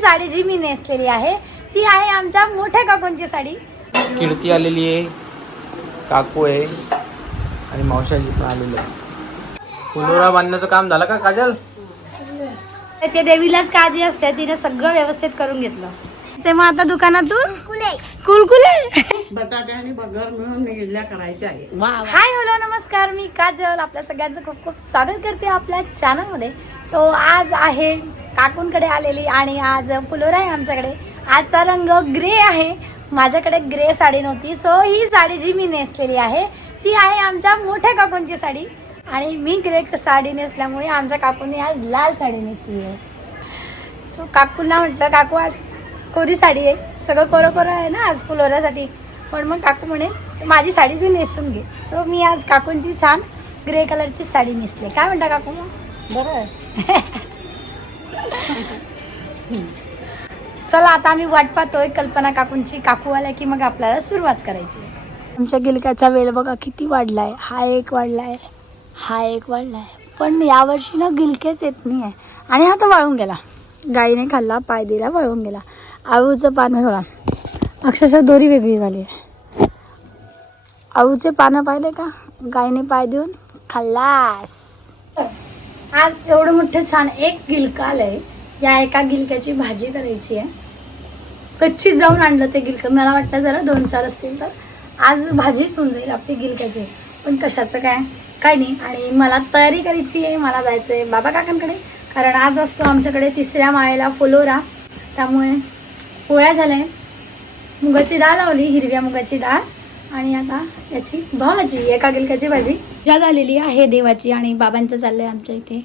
साडी जी मी नेसलेली आहे ती आहे आमच्या मोठ्या काकूंची साडी. कीर्ती आलेली आहे काकू आहे आणि मावशाजी पण आलेली आहे. फुलोरा बांधण्याचं काम झालं का काजल? ते देवीलाच काळजी असते तिने सगळं व्यवस्थित करून घेतलं. ते मग आता दुकानातून? कुलकुले. बटाटे आणि बगर मिळून इडल्या करायच्या आहे. हाय हॅलो नमस्कार. मी काजल. आपल्या सगळ्यांचं खूप खूप स्वागत करते आपल्या चॅनलमध्ये सो आज आहे काकूंकडे आलेली आणि आज फुलोरा आहे आमच्याकडे. आजचा रंग ग्रे आहे. माझ्याकडे ग्रे साडी नव्हती. सो ही साडी जी मी नेसलेली आहे ती आहे आमच्या मोठ्या काकूंची साडी. आणि मी ग्रे साडी नेसल्यामुळे आमच्या काकूंनी आज लाल साडी नेसली आहे. सो काकूंना म्हटलं काकू आज कोरी साडी आहे. सगळं कोरं कोरं आहे ना आज फुलोऱ्यासाठी. पण मग काकू म्हणे माझी साडी तू नेसून घे. सो मी आज काकूंची छान ग्रे कलरची साडी नेसली काय म्हणता काकू मग? बरोबर चला आता आम्ही वाट पाहतोय कल्पना काकूंची. काकू आल्या की मग आपल्याला सुरुवात करायची. आमच्या गिलकाचा वेळ बघा किती वाढलाय. हा एक वाढलाय. हा एक वाढलाय. पण यावर्षी ना गिलकेच येत नाही आहे आणि हा तर वाळून गेला. गाईने खाल्ला पाय दिला वाळून गेला. आळूचं पानं बघा. अक्षरशः दोरी वेगळी झाली आहे. आळूचे पानं पाहिले का? गायने पाय देऊन खाल्लास. आज एवढं मोठं छान एक गिलका आलंय. या एका गिलक्याची भाजी करायची आहे. कच्चीच जाऊन आणलं ते गिलकं. मला वाटतं जरा दोन चार असतील तर. आज भाजीच होऊन जाईल आपली गिलक्याची. पण कशाचं काय? काय नाही. आणि मला तयारी करायची आहे. मला जायचं आहे बाबा काकांकडे. कारण आज असतो आमच्याकडे तिसऱ्या माळेला फुलोरा. त्यामुळे पोळ्या झाल्या. मुगाची डाळ लावली हिरव्या मुगाची डाळ. आणि आता याची भाजी एका गिलक्याची भाजी. पूजा झालेली आहे देवाची आणि बाबांचं चाललंय आमच्या इथे.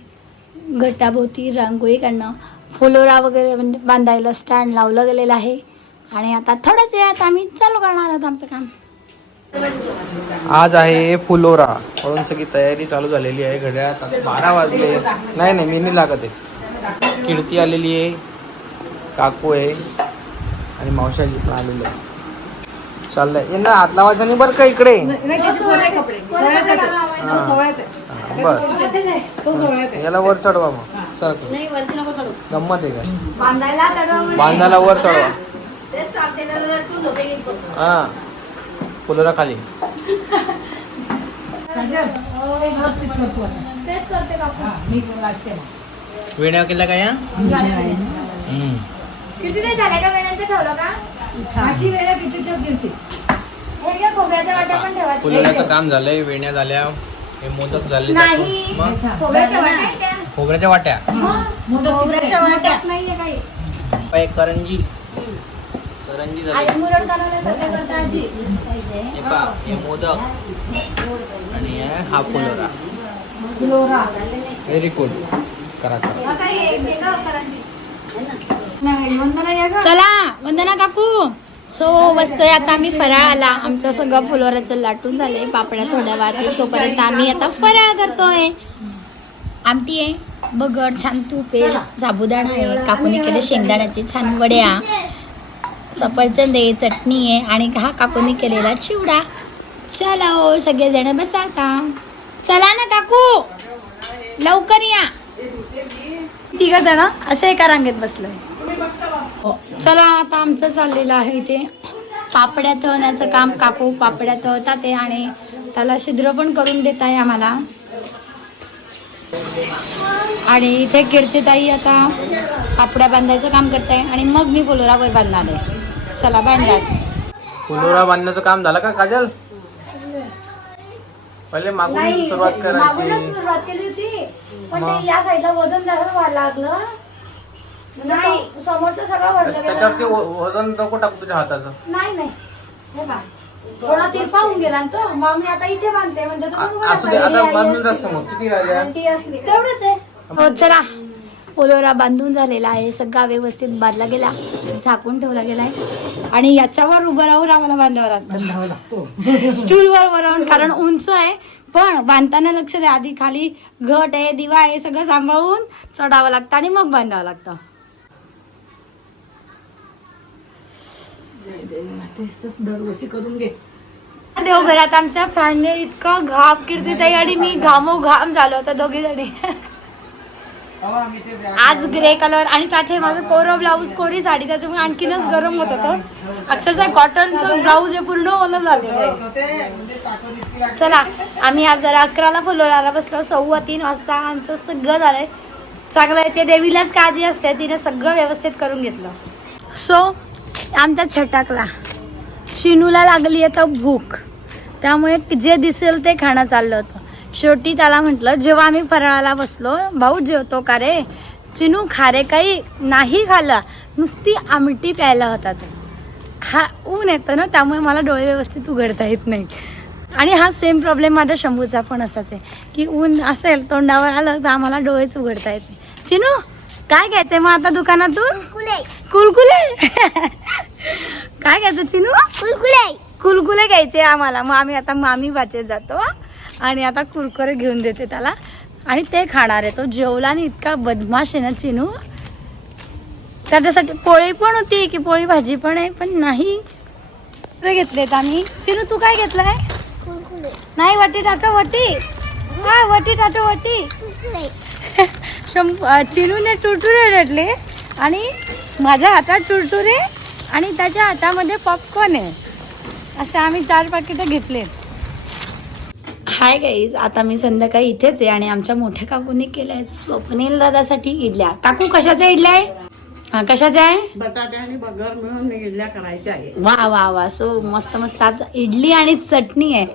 घटाभोवती रांगोळी काढणं. फुलोरा वगैरे म्हणजे बांधायला स्टँड लावलं गेलेलं आहे. आणि आता थोड्याच वेळात आम्ही चालू करणार आहोत आमचं काम. आज आहे फुलोरा. म्हणून सगळी तयारी चालू झालेली आहे. घड्याळात आता बारा वाजले. नाही नाही मी नाही लागत आहे. कीर्ती आलेली आहे. काकू आहे. आणि मावशाजी पण आलेली आहे चाललंय. यांना हात लावायचा नाही बरं का इकडे? हा. हा, बर. आहे. याला वर चढवा मग. सर नाही वरती नको चढू. गंमत आहे का? बांधायला बांधायला वर चढवा. हा. फुलोरा खाली. तेच करते काकू वेण्या केला का या? किती ते झाल्या का वेळांचं ठेवलं का? माझी वेळा किती ठेव कीर्ती. हे घ्या खोबऱ्याच्या वाट्या पण ठेवायचं. फुलोऱ्याचं काम झालंय वेण्या झाल्या हे मोदक झाले नाही. मग? खोबऱ्याच्या वाट्या. खोबऱ्याच्या वाट्या. खोबऱ्याच्या वाट्यात नाहीये काही. पाय करंजी. करंजी झाली. आई मुरड कालवण्यासारखं करता आजी. हे पा हे मोदक. आणि हे हा फुलोरा. व्हेरी गुड करा करा. हे करंजी. चला वंदना काकू. सो बसतोय आता आम्ही फराळाला. आमचं सगळं फुलोऱ्याचं लाटून झालंय पापड्या थोड्या वाजतील तोपर्यंत आम्ही आता फराळ करतोय. आमटी आहे बगड छान तूप आहे साबुदाणा आहे काकूने केले शेंगदाण्याचे छान वड्या. सफरचंद आहे चटणी आहे आणि हा काकूने केलेला चिवडा. चला हो सगळेजण बसा आता. चला ना काकू. लवकर या. तिघ जण असे एका रांगेत बसलोय. चला आता आमचं चाललेलं आहे इथे. पापड्या तळण्याचं काम काकू पापड्या तळतात आहे आणि त्याला छिद्र पण करून देत आहे आम्हाला. आणि इथे कीर्तीताई आता पापड्या बांधायचं काम करत आहे आणि मग मी फुलोरावर बांधणार आहे. चला बांधणार फुलोरा बांधण्याचं काम झालं का काजल? पहिले मागून सुरुवात करायची. सुरुवात केली होती. पण या साईडला वजन जास्त वाढ लागलं. म्हणजे समोरचं सगळं भरलं त्याच्यावरती गेलं व- वजन नको टाकू तुझ्या हाताचं. नाही नाही. हे पहा. थोडा तिरपा होऊन गेला ना तो. मग मी आता इथे बांधते. म्हणजे तो बरोबर आ- असू दे असा आता बांधून समोर. किती राहिल्या ती असली. तेवढंच आहे. हो चला. पोलोरा बांधून झालेला आहे. सगळा व्यवस्थित बांधला गेला. झाकून ठेवला गेलाय आणि याच्यावर उभं राहून आम्हाला बांधावं लागतं. बांधावा लागतो. स्टूलवर वर राहून कारण उंच आहे. पण बांधताना लक्ष द्या. आधी खाली घट आहे दिवा आहे सगळं सांभाळून चढावं लागतं आणि मग बांधावं लागतं. दरवर्षी करून घे. देवघरात आमच्या फॅनने इतकं घाम कीर्तीताई आणि मी घामो घाम झालो होता दोघी जणी. आज ग्रे कलर आणि त्यात हे माझं कोरं ब्लाऊज कोरी साडी त्याच्यामुळे आणखीनच गरम होत होतं. अक्षरशः कॉटनचं ब्लाऊज हे पूर्ण ओलं झालेलं आहे चला आम्ही आज जरा अकराला फुलवल्याला बसलो सव्वा तीन वाजता. आमचं सगळं झालंय. चांगलं आहे. ते देवीलाच काळजी असते. तिने सगळं व्यवस्थित करून घेतलं. सो आमचा छटाकला. चिनूला लागली आता भूक. त्यामुळे जे दिसेल ते खाणं चाललं होतं. शेवटी त्याला म्हटलं जेव्हा आम्ही फराळाला बसलो भाऊ जेवतो का रे? चिनू खारे काही नाही खाल्ला. नुसती आमटी प्यायला होता तो. हा ऊन येतं ना त्यामुळे मला डोळे व्यवस्थित उघडता येत नाही. आणि हा सेम प्रॉब्लेम माझ्या शंभूचा पण असाच आहे की ऊन असेल तोंडावर आलं तर आम्हाला डोळेच उघडता येत नाही. चिनू काय घ्यायचंय मग आता दुकानातून? कुलकुले. काय घ्यायचं चिनू? कुलकुले. कुलकुले घ्यायचे आम्हाला. मग आम्ही आता मामी बाचे जातो आणि आता कुरकुरे घेऊन देते त्याला. आणि ते खाणार आहे तो. जेवला आणि इतका बदमाश आहे ना चिनू? त्याच्यासाठी पोळी पण होती की पोळी भाजी पण आहे पण नाही. घेतलेत आम्ही. चिनू तू काय घेतलंय? नाही वटी टाटो वटी. हा वटी टाटो वटी. शंभ अं, चिनूने टुरटुरे घेतले आणि माझ्या हातात टुरटुरे आणि त्याच्या हातामध्ये पॉपकॉर्न आहे. असे आम्ही चार पाकिटं घेतले. हाय गाईज आता मी संध्याकाळी इथेच आहे आणि आमच्या मोठ्या काकूने केलंय स्वप्नील दादासाठी इडल्या. काकू कशाच्या इडल्या आहे? हा कशाच्या आहे? बटाटे आणि बगर मिळून इडल्या करायच्या आहे वा वा वा. सो मस्त मस्त. आज इडली आणि चटणी आहे.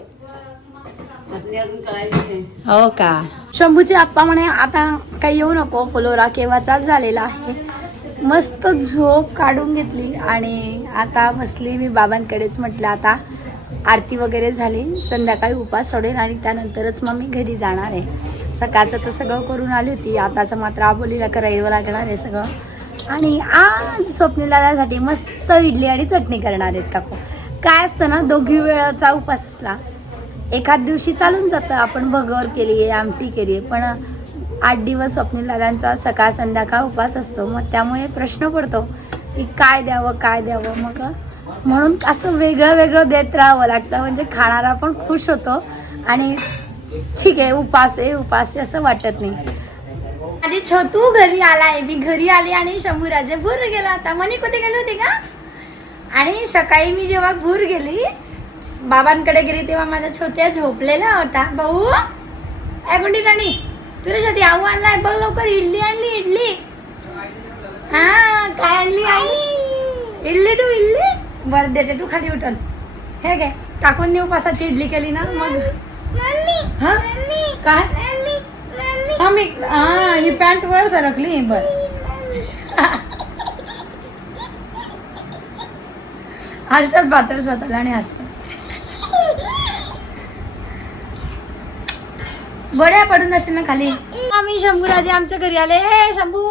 हो का? शंभूचे आप्पा म्हणे आता काही येऊ नको. फुलोरा केव्हाचाच झालेला आहे. मस्त झोप काढून घेतली आणि आता बसली मी बाबांकडेच. म्हटलं आता आरती वगैरे झाली. संध्याकाळी उपास सोडेल आणि त्यानंतरच मग मी घरी जाणार आहे. सकाळचं तर सगळं करून आली होती. आताचं मात्र आबोलीला करावं लागणार आहे सगळं. आणि आज स्वप्नीलासाठी मस्त इडली आणि चटणी करणार आहेत काकू. काय असतं ना दोघी वेळाचा उपास असला. एखाद दिवशी चालून जातं. आपण भगर केली आहे आमटी केली आहे पण आठ दिवस स्वप्नील दादांचा सकाळ संध्याकाळ उपास असतो. मग त्यामुळे प्रश्न पडतो की काय द्यावं काय द्यावं? मग म्हणून असं वेगळं वेगळं देत राहावं लागतं. म्हणजे खाणारा पण खुश होतो आणि ठीक आहे उपास आहे उपास आहे असं वाटत नाही. माझी छोटू घरी आलाय. मी घरी आली आणि शंभूराजे भूर गेला. आता मनी कुठे गेले होती का? आणि सकाळी मी जेव्हा भूर गेली बाबांकडे गेली तेव्हा माझ्या छोट्या झोपलेला होता भाऊ कोणती राणी छोटी आऊ आणलाय बघ लवकर इडली आणली इडली. हा काय आणली आई इडली तू इडली? बर देते तू खाली उठल. हे घे टाकून देऊ पासाची इडली केली ना मग. हा? काय? हा मी हा ही पॅन्ट वर सरकली बर. हर्षद पात्र स्वतःला आणि हसत. बऱ्या पडून असेल ना खाली. आम्ही शंभूराजे आमच्या घरी आले. हे शंभू!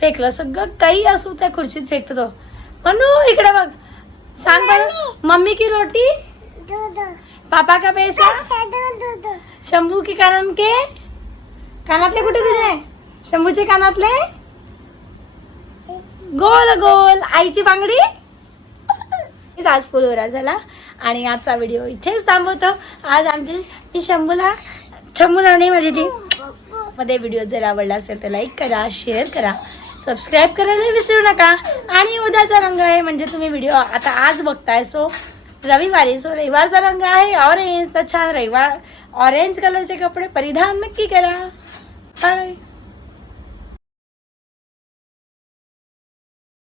फेकलं सगळं काही असू त्या खुर्चीत फेकतो तो. म्हणू इकडे बघ. सांग बरं मम्मी. की रोटी? पापा का पैसा? शंभू की कानन के? कानातले कुठे तुझे? शंभूचे कानातले? गोल गोल. आईची बांगडी? आज फुलोरा झाला. आणि आजचा व्हिडिओ इथेच थांबवतो. आज आमची मी शंभूला थांबून नाही माझी ती. मध्ये व्हिडिओ जर आवडला असेल तर लाईक करा शेअर करा. सबस्क्राईब करायला विसरू नका. आणि उद्याचा रंग आहे म्हणजे तुम्ही व्हिडिओ आता आज बघताय. सो रविवारी सो रविवारचा रंग आहे ऑरेंज तर छान रविवार ऑरेंज कलरचे कपडे परिधान नक्की करा. बाय